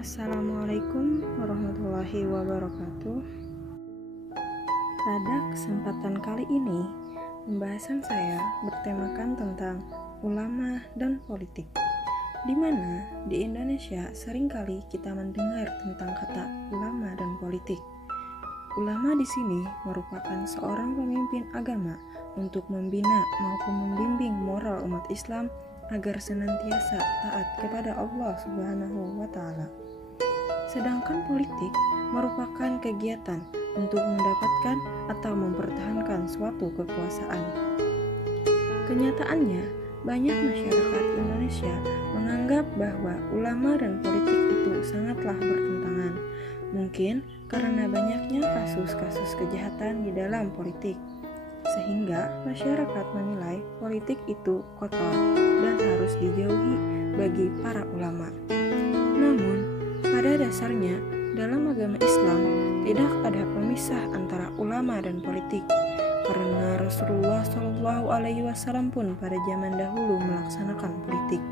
Assalamualaikum warahmatullahi wabarakatuh. Pada kesempatan kali ini, pembahasan saya bertemakan tentang ulama dan politik, di mana di Indonesia seringkali kita mendengar tentang kata ulama dan politik. Ulama di sini merupakan seorang pemimpin agama untuk membina maupun membimbing moral umat Islam agar senantiasa taat kepada Allah Subhanahu wa Ta'ala. Sedangkan politik merupakan kegiatan untuk mendapatkan atau mempertahankan suatu kekuasaan. Kenyataannya, banyak masyarakat Indonesia menganggap bahwa ulama dan politik itu sangatlah bertentangan. Mungkin karena banyaknya kasus-kasus kejahatan di dalam politik, sehingga masyarakat menilai politik itu kotor dan harus dijauhi bagi para ulama. Namun, pada dasarnya, dalam agama Islam tidak ada pemisah antara ulama dan politik, karena Rasulullah SAW pun pada zaman dahulu melaksanakan politik.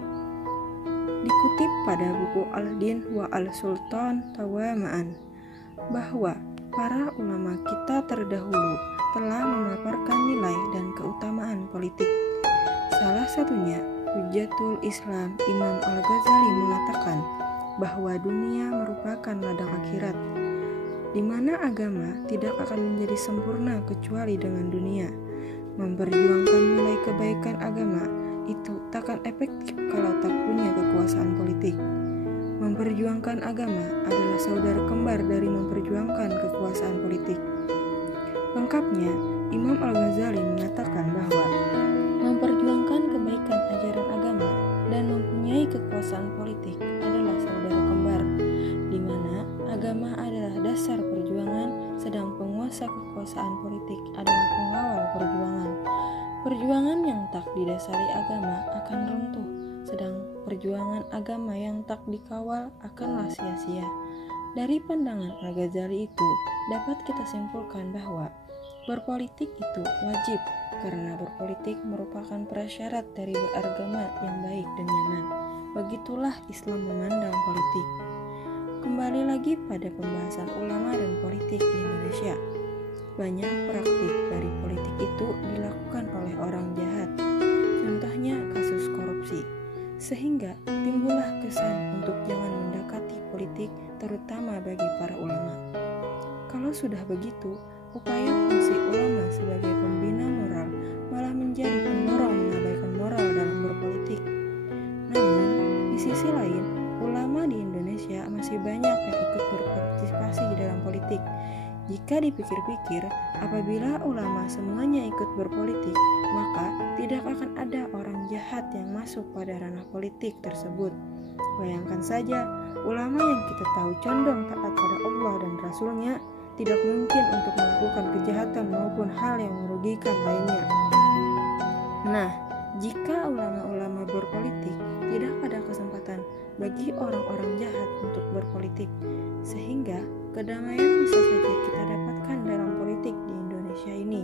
Dikutip pada buku Al-Din wa Al-Sultan Tawama'an, bahwa para ulama kita terdahulu telah memaparkan nilai dan keutamaan politik. Salah satunya, Hujjatul Islam Imam Al-Ghazali mengatakan bahwa dunia merupakan ladang akhirat, di mana agama tidak akan menjadi sempurna kecuali dengan dunia. Memperjuangkan nilai kebaikan agama itu takkan efektif kalau tak punya kekuasaan politik. Memperjuangkan agama adalah saudara kembar dari memperjuangkan kekuasaan politik. Lengkapnya, Imam Al-Ghazali mengatakan bahwa memperjuangkan kebaikan ajaran agama dan mempunyai kekuasaan politik adalah saudara kembar, di mana agama adalah dasar perjuangan, sedang penguasa kekuasaan politik adalah pengawal perjuangan. Perjuangan yang tak didasari agama akan runtuh, sedang perjuangan agama yang tak dikawal akanlah sia-sia. Dari pandangan Al-Ghazali itu, dapat kita simpulkan bahwa berpolitik itu wajib, karena berpolitik merupakan prasyarat dari beragama yang baik dan nyaman. Begitulah Islam memandang politik. Kembali lagi pada pembahasan ulama dan politik di Indonesia. Banyak praktik dari politik itu dilakukan oleh orang jahat. Contohnya kasus korupsi. Sehingga timbullah kesan untuk jangan mendekati politik, terutama bagi para ulama. Kalau sudah begitu, upaya fungsi ulama sebagai pembina moral malah menjadi pendorong mengabaikan moral dalam berpolitik. Namun, di sisi lain, ulama di Indonesia masih banyak yang ikut berpartisipasi dalam politik. Jika dipikir-pikir, apabila ulama semuanya ikut berpolitik, maka tidak akan ada orang jahat yang masuk pada ranah politik tersebut. Bayangkan saja, ulama yang kita tahu condong taat pada Allah dan Rasulnya tidak mungkin untuk melakukan kejahatan maupun hal yang merugikan lainnya. Nah, jika ulama-ulama berpolitik, tidak ada kesempatan bagi orang-orang jahat untuk berpolitik, sehingga kedamaian bisa saja kita dapatkan dalam politik di Indonesia ini.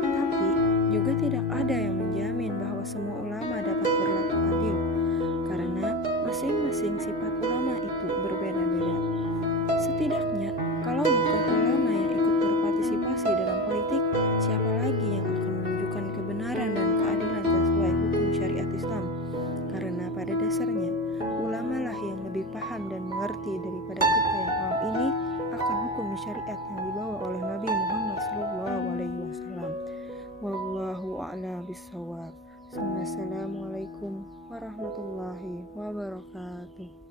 Tapi juga tidak ada yang menjamin bahwa semua ulama dapat berlaku adil, karena masing-masing sifat ulama itu berbeda-beda. Setidaknya, kalau bukan ulama yang ikut berpartisipasi dalam politik, siapa lagi yang akan menunjukkan kebenaran dan keadilan sesuai hukum syariat Islam? Karena pada dasarnya, ulama lah yang lebih paham dan mengerti daripada kita yang awam ini akan hukum syariat yang dibawa oleh Nabi Muhammad SAW. Wallahu a'lam bishawab. Assalamualaikum warahmatullahi wabarakatuh.